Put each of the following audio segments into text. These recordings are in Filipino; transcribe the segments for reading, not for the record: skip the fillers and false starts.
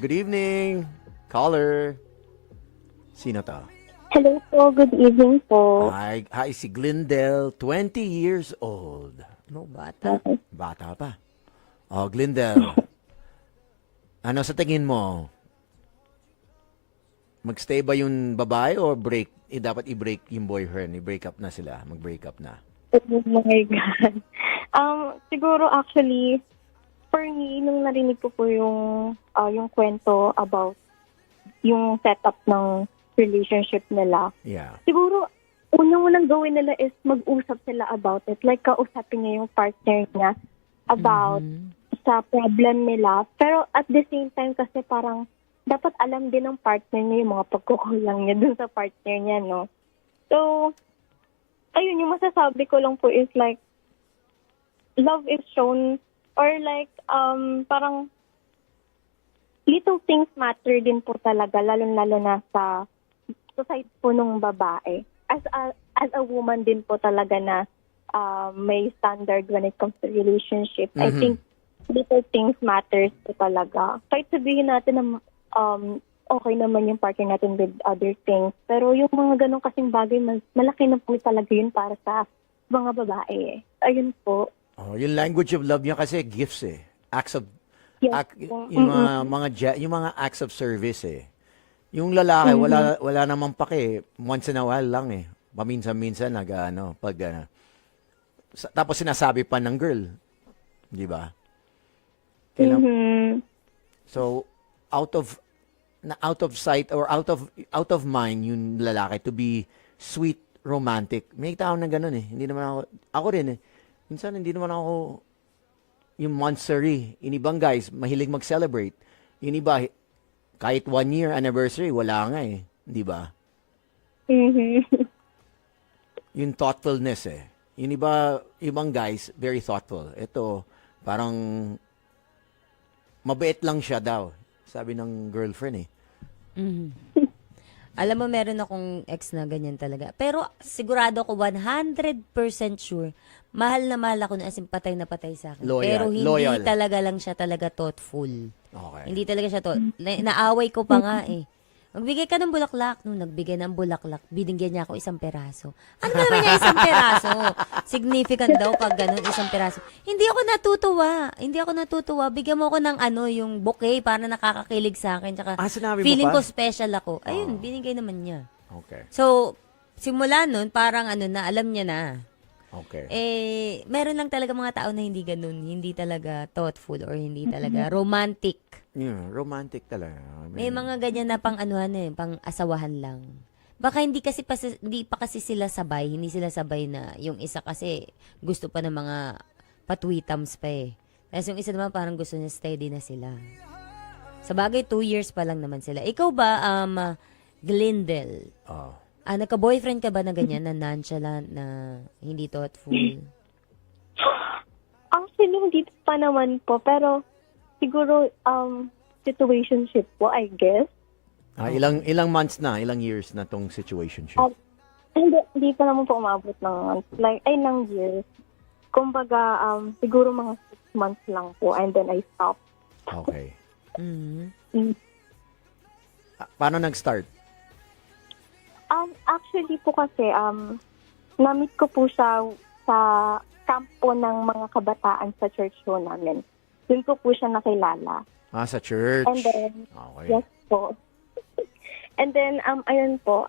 Good evening, caller. Sino to? Hello po, good evening po. Hi, si Glendale, 20 years old. No, bata. Okay. Bata pa. Oh, Glendale. Ano sa tingin mo? Magstay ba yung babae o break? Dapat i-break yung boyfriend. I-break up na sila. Mag-break up na. Oh my God. Siguro actually, for me, nung narinig ko po yung kwento about yung setup ng relationship nila, Yeah. siguro, unang-unang gawin nila is mag-usap sila about it. Like, kausapin niya yung partner niya about sa problem nila. Pero at the same time kasi parang dapat alam din ng partner niya yung mga pagkukulang niya dun sa partner niya, no? So, ayun, yung masasabi ko lang po is like, love is shown or like, parang little things matter din po talaga, lalo-lalo na sa side po nung babae. As a woman din po talaga na may standard when it comes to relationship. I think little things matters po talaga. Kahit sabihin natin na okay naman yung partner natin with other things. Pero yung mga ganong kasing bagay, malaki na po talaga yun para sa mga babae. Ayun po. Oh, yung language of love niya kasi gifts eh. Acts of Yes po. yung mga acts of service eh. Yung lalaki wala namang pake, once in a while lang eh. Paminsan-minsan tapos sinasabi pa ng girl, 'di ba? So out of sight or out of mind yung lalaki to be sweet, romantic. May tao na ganoon eh. Hindi naman ako rin eh. Minsan hindi naman ako yung monstery. Yung ibang guys, mahilig mag-celebrate. Yung iba, kahit 1 year anniversary, wala nga eh. Di ba? Yung thoughtfulness eh. Yung ibang guys, very thoughtful. Ito, parang mabait lang siya daw. Sabi ng girlfriend eh. Alam mo, meron akong ex na ganyan talaga. Pero sigurado ko 100% sure, mahal na mahal ako na as in patay na patay sa akin. Loyal. Pero hindi Loyal. talaga lang siya talaga thoughtful. Okay. Hindi talaga siya naaway ko pa nga eh. Magbigay ka ng bulaklak. Nung nagbigay ng bulaklak, binigyan niya ako 1 peraso. Ano naman niya 1 peraso? Significant daw pag ganun, 1 peraso. Hindi ako natutuwa. Bigyan mo ako ng yung bouquet para nakakakilig sa akin. Tsaka Sinabi mo feeling pa? ko special ako. Ayun, binigay naman niya. Okay. So, simula nun, parang na, alam niya na. Okay. Meron lang talaga mga tao na hindi ganun. Hindi talaga thoughtful or hindi talaga romantic. Yeah, romantic talaga. May mga ganyan na pang asawahan lang. Baka hindi pa kasi sila sabay, hindi sila sabay na yung isa kasi gusto pa ng mga patwitams pa eh. Tapos yung isa naman parang gusto niya steady na sila. Sa bagay, 2 years pa lang naman sila. Ikaw ba, Glendale, Oh. nagka-boyfriend ka ba na ganyan, na nonchalant, na hindi thoughtful? Actually, hindi pa naman po. Pero siguro, situationship po, I guess. Ilang months na, ilang years na tong situationship? Hindi pa naman po umabot ng months. Ng years. Kumbaga, siguro mga 6 months lang po. And then I stopped. Okay. Mm. Paano nag-start? Actually po kasi, na-meet ko po siya sa kampo ng mga kabataan sa church po namin. Doon ko po siya nakilala. Sa church. And then, Okay. yes po. And then, ayun po,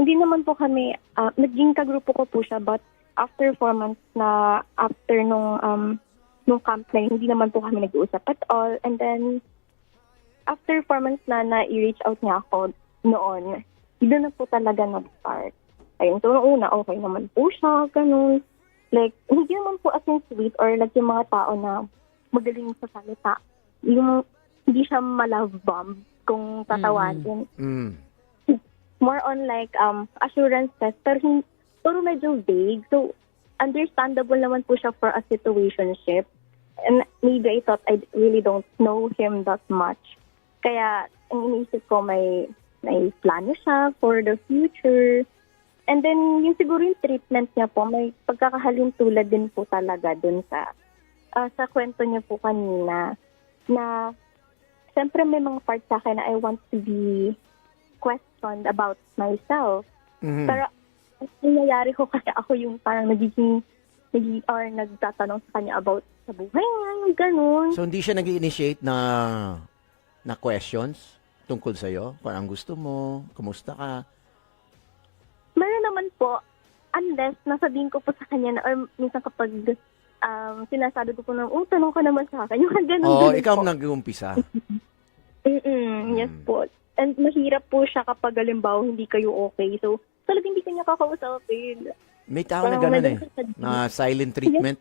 hindi naman po kami, naging kagrupo ko po siya, but after 4 months na, after nung camp na yun, hindi naman po kami nag-uusap at all. And then, after 4 months na i-reach out niya ako noon, doon na po talaga nag-start. Ayun, so noong una, okay naman po siya, ganun. Like, hindi naman po as in sweet or like yung mga tao na magaling sa salita. Yung hindi siya ma-love bomb kung tatawagin. More on like assurance test, pero medyo vague. So, understandable naman po siya for a situationship. And maybe I thought I really don't know him that much. Kaya, ang iniisip ko may plano siya for the future. And then, yung siguro yung treatment niya po, may pagkakahalin tulad din po talaga dun sa kwento niya po kanina na siyempre may mga parts sa akin na I want to be questioned about myself. Mhm. Pero ang nangyayari ko kasi ako yung parang or nagtatanong sa kanya about sa buhay niya, ganun. So, hindi siya nag-initiate na questions tungkol sa'yo? Parang gusto mo, kumusta ka? Meron naman po, unless nasabihin ko po sa kanya na, or minsan kapag sinasabi ko po na, tanong ka naman sa akin, yung ganun. Oo, ganun ikaw po. ang nag-uumpisa. Yes po. And mahirap po siya kapag halimbawa hindi kayo okay. So, talagang hindi kanya kakausapin. May tao na Parang gano'n medyo na silent treatment.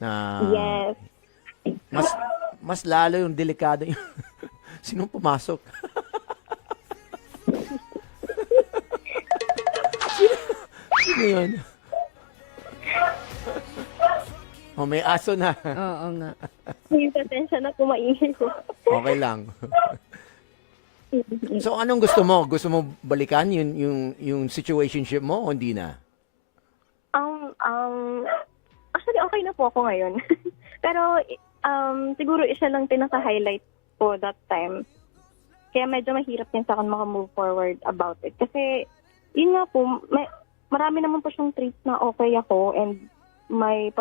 Na Yes. mas lalo yung delikado yung sinong pumasok. Sino yun? Oh, may aso na. Oo nga. May pasensya na po, maingay ko. Okay lang. So, anong gusto mo? Gusto mo balikan yung situationship mo o hindi na? Actually, okay na po ako ngayon. Pero, siguro isa lang pinaka-highlight po that time. Kaya medyo mahirap din sa akin maka-move forward about it. Kasi, yun nga po, marami naman po siyang traits na okay ako and may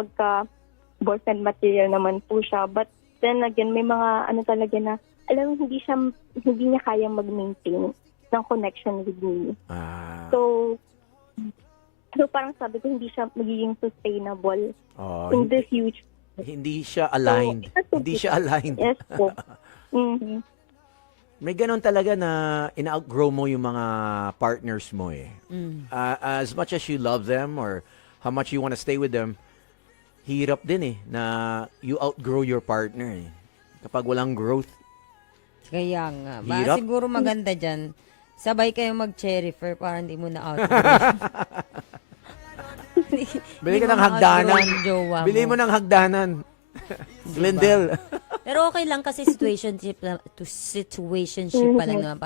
boyfriend material naman po siya. But then again, may mga talaga na, alam mo, hindi niya kayang mag-maintain ng connection with me. So parang sabi ko, hindi siya magiging sustainable in the future. Hindi siya aligned. So, Hindi siya aligned. Yes po. Mm-hmm. May ganun talaga na ina-outgrow mo yung mga partners mo eh. As much as you love them or how much you want to stay with them, hirap din eh na you outgrow your partner eh. Kapag walang growth. Kaya nga. Hirap. Siguro maganda dyan. Sabay kayo mag-cherry fair para hindi mo na out. Bili ka ng hagdanan. Bili mo na. ng hagdanan. Glendale. Pero okay lang kasi situationship pa lang naman,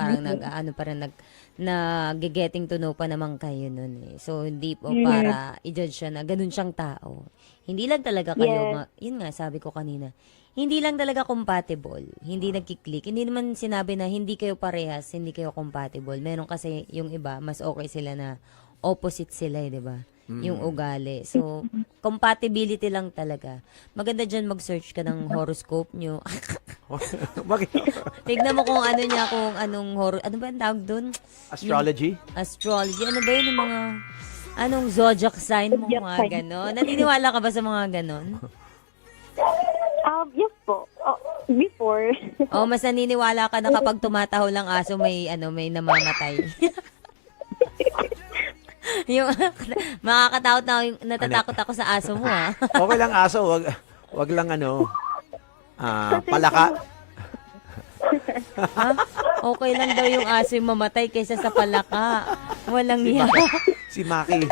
parang nag-getting to know pa naman kayo nun eh. So hindi po para i-judge siya na ganun siyang tao. Hindi lang talaga kayo, yun nga sabi ko kanina, hindi lang talaga compatible, hindi nagkiklik. Hindi naman sinabi na hindi kayo parehas, hindi kayo compatible. Meron kasi yung iba, mas okay sila na opposite sila di ba? Yung ugali. So, compatibility lang talaga. Maganda dyan mag-search ka ng horoscope nyo. Bakit? Tignan mo kung ano niya, kung anong ano ba ang tawag doon? Astrology? Astrology. Ano ba yun yung mga, anong zodiac sign mo, mga ganon? Naniniwala ka ba sa mga ganon? Yes po. Before. Mas naniniwala ka na kapag tumataho lang aso, may namamatay. Yung makakatakot na natatakot ako sa aso mo Okay lang aso, wag lang palaka. Okay lang daw yung aso yung mamatay kaysa sa palaka. Walang yan. Si Maki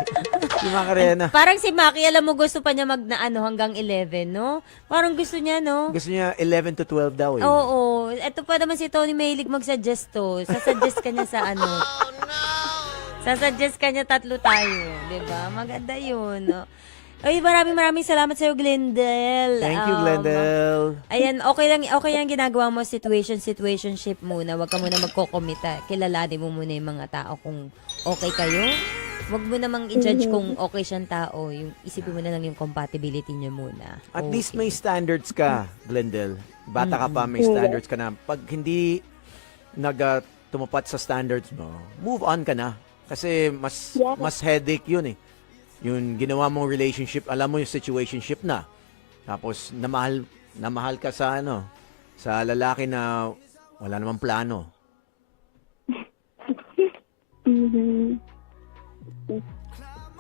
Rena. Parang si Maki, alam mo, gusto pa niya hanggang 11, no? Parang gusto niya, no? Gusto niya 11 to 12 daw eh. Oo. Ito pa naman si Tony mahilig mag-suggest to. Sasuggest ka niya sa ano. Sasuggest ka niya 3 tayo. Diba? Maganda yun. No? Ay, maraming salamat sa'yo, Glendale. Thank you, Glendale. Ayan, okay lang ginagawa mo, situationship muna. Huwag ka muna magkokomita. Kilalanin mo muna yung mga tao kung okay kayo. Huwag mo namang i-judge kung okay siyang tao. Isipin mo na lang yung compatibility niya muna. At least may standards ka, Glendale. Bata ka pa, may standards ka na. Pag hindi tumapat sa standards mo, move on ka na. Kasi mas headache yun eh. Yung ginawa mong relationship, alam mo yung situationship na. Tapos namahal ka sa sa lalaki na wala namang plano.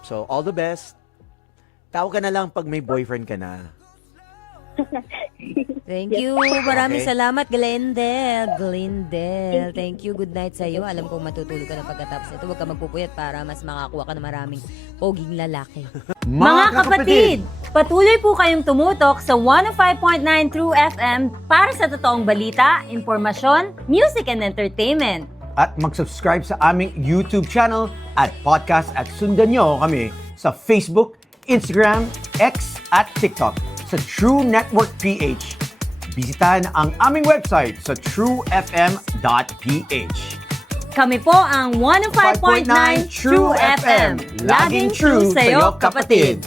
So, all the best. Tawag ka na lang pag may boyfriend ka na. Thank you. Maraming salamat, Glendale. Thank you. Good night sa iyo. Alam kong matutulog ka na pagkatapos ito. Huwag ka magpupuyat para mas makakuha ka ng maraming poging lalaki. Mga kapatid, patuloy po kayong tumutok sa 105.9 True FM para sa totoong balita, impormasyon, music and entertainment. At mag-subscribe sa aming YouTube channel at podcast at sundan nyo kami sa Facebook, Instagram, X at TikTok sa True Network PH. bisitahin ang aming website sa truefm.ph. Kami po ang 105.9 True FM. Laging true sa'yo, kapatid.